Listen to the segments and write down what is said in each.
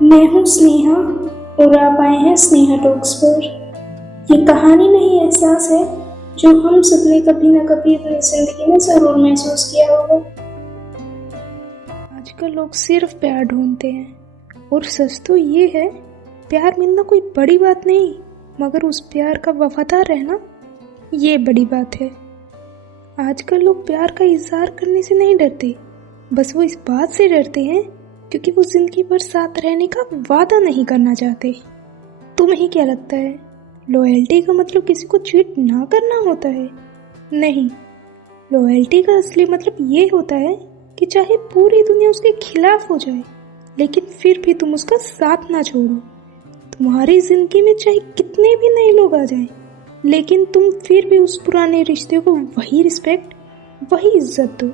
मैं हूँ स्नेहा और आप आए हैं स्नेहा टॉक्स पर। ये कहानी नहीं, एहसास है जो हम सबने कभी ना कभी अपनी जिंदगी में जरूर महसूस किया होगा। आजकल लोग सिर्फ प्यार ढूंढते हैं और सच तो ये है, प्यार मिलना कोई बड़ी बात नहीं, मगर उस प्यार का वफादार रहना ये बड़ी बात है। आजकल लोग प्यार का इजहार करने से नहीं डरते, बस वो इस बात से डरते हैं क्योंकि वो जिंदगी भर साथ रहने का वादा नहीं करना चाहते। तुम्हें क्या लगता है, लॉयल्टी का मतलब किसी को चीट ना करना होता है? नहीं, लॉयल्टी का असली मतलब ये होता है कि चाहे पूरी दुनिया उसके खिलाफ हो जाए, लेकिन फिर भी तुम उसका साथ ना छोड़ो। तुम्हारी जिंदगी में चाहे कितने भी नए लोग आ जाएं, लेकिन तुम फिर भी उस पुराने रिश्ते को वही रिस्पेक्ट, वही इज्जत दो।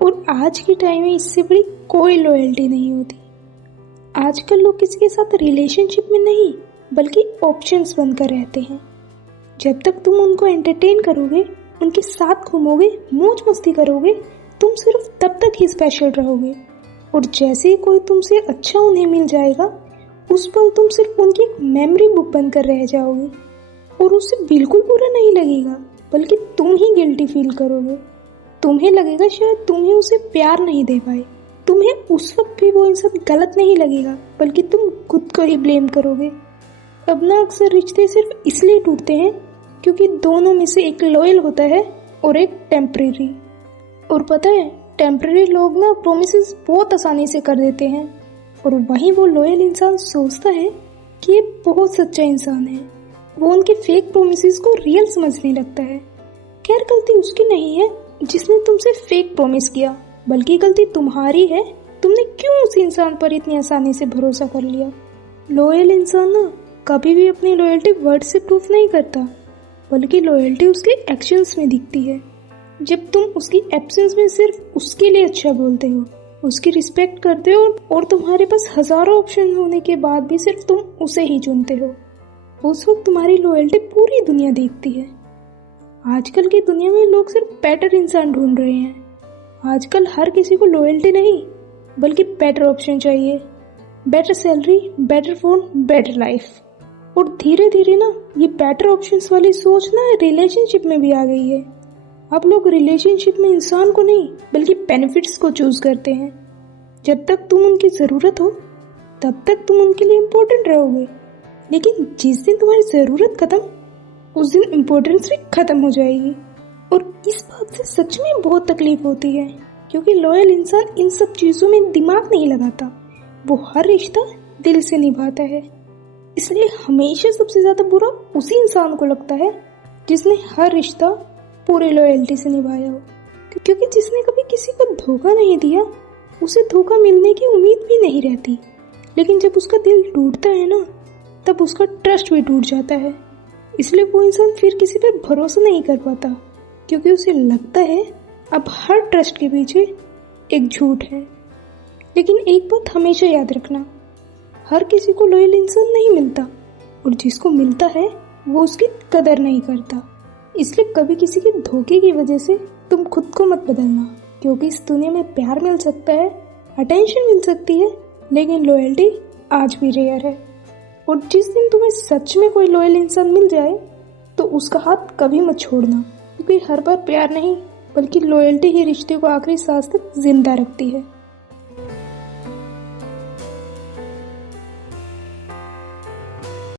और आज के टाइम में इससे बड़ी कोई लॉयल्टी नहीं होती। आजकल लोग किसी के साथ रिलेशनशिप में नहीं, बल्कि ऑप्शंस बनकर रहते हैं। जब तक तुम उनको एंटरटेन करोगे, उनके साथ घूमोगे, मौज मस्ती करोगे, तुम सिर्फ तब तक ही स्पेशल रहोगे। और जैसे ही कोई तुमसे अच्छा उन्हें मिल जाएगा, उस पल तुम सिर्फ उनकी एक मेमोरी बुक बनकर रह जाओगे। और उससे बिल्कुल बुरा नहीं लगेगा, बल्कि तुम ही गिल्टी फील करोगे। तुम्हें लगेगा शायद तुम ही उसे प्यार नहीं दे पाए। तुम्हें उस वक्त भी वो इंसान गलत नहीं लगेगा, बल्कि तुम खुद को ही ब्लेम करोगे। अब ना अक्सर रिश्ते सिर्फ इसलिए टूटते हैं क्योंकि दोनों में से एक लॉयल होता है और एक टेम्परेरी। और पता है, टेम्परेरी लोग ना प्रोमिसेस बहुत आसानी से कर देते हैं, और वहीं वो लॉयल इंसान सोचता है कि ये बहुत सच्चा इंसान है। वो उनके फेक प्रोमिसेस को रियल समझने लगता है। खैर, गलती उसकी नहीं है जिसने तुमसे फेक प्रॉमिस किया, बल्कि गलती तुम्हारी है। तुमने क्यों उस इंसान पर इतनी आसानी से भरोसा कर लिया? लॉयल इंसान ना कभी भी अपनी लॉयल्टी वर्ड से प्रूफ नहीं करता, बल्कि लॉयल्टी उसके एक्शंस में दिखती है। जब तुम उसकी एब्सेंस में सिर्फ उसके लिए अच्छा बोलते हो, उसकी रिस्पेक्ट करते हो, और तुम्हारे पास हजारों ऑप्शन होने के बाद भी सिर्फ तुम उसे ही चुनते हो, उस वक्त तुम्हारी लॉयल्टी पूरी दुनिया देखती है। आजकल की दुनिया में लोग सिर्फ बेटर इंसान ढूंढ रहे हैं। आजकल हर किसी को लॉयल्टी नहीं, बल्कि बेटर ऑप्शन चाहिए। Better salary, better phone, better life. और धीरे धीरे ना ये बेटर ऑप्शंस वाली सोच ना रिलेशनशिप में भी आ गई है। अब लोग रिलेशनशिप में इंसान को नहीं, बल्कि बेनिफिट्स को चूज करते हैं। जब तक तुम उनकी जरूरत हो, तब तक तुम उनके लिए इम्पोर्टेंट रहोगे, लेकिन जिस दिन तुम्हारी जरूरत खत्म, उस दिन इम्पोर्टेंस भी खत्म हो जाएगी। और इस बात से सच में बहुत तकलीफ होती है, क्योंकि लॉयल इंसान इन सब चीजों में दिमाग नहीं लगाता। वो हर रिश्ता दिल से निभाता है। इसलिए हमेशा सबसे ज्यादा बुरा उसी इंसान को लगता है जिसने हर रिश्ता पूरी लॉयल्टी से निभाया हो। क्योंकि जिसने कभी किसी को धोखा नहीं दिया, उसे धोखा मिलने की उम्मीद भी नहीं रहती। लेकिन जब उसका दिल टूटता है ना, तब उसका ट्रस्ट भी टूट जाता है। इसलिए वो इंसान फिर किसी पर भरोसा नहीं कर पाता, क्योंकि उसे लगता है अब हर ट्रस्ट के पीछे एक झूठ है। लेकिन एक बात हमेशा याद रखना, हर किसी को लॉयल इंसान नहीं मिलता, और जिसको मिलता है वो उसकी कदर नहीं करता। इसलिए कभी किसी के धोखे की वजह से तुम खुद को मत बदलना, क्योंकि इस दुनिया में प्यार मिल सकता है, अटेंशन मिल सकती है, लेकिन लॉयल्टी आज भी रेयर है। और जिस दिन तुम्हें सच में कोई लॉयल इंसान मिल जाए, तो उसका हाथ कभी मत छोड़ना, क्योंकि हर बार प्यार नहीं, बल्कि लॉयल्टी ही रिश्ते को आखिरी सांस तक जिंदा रखती है।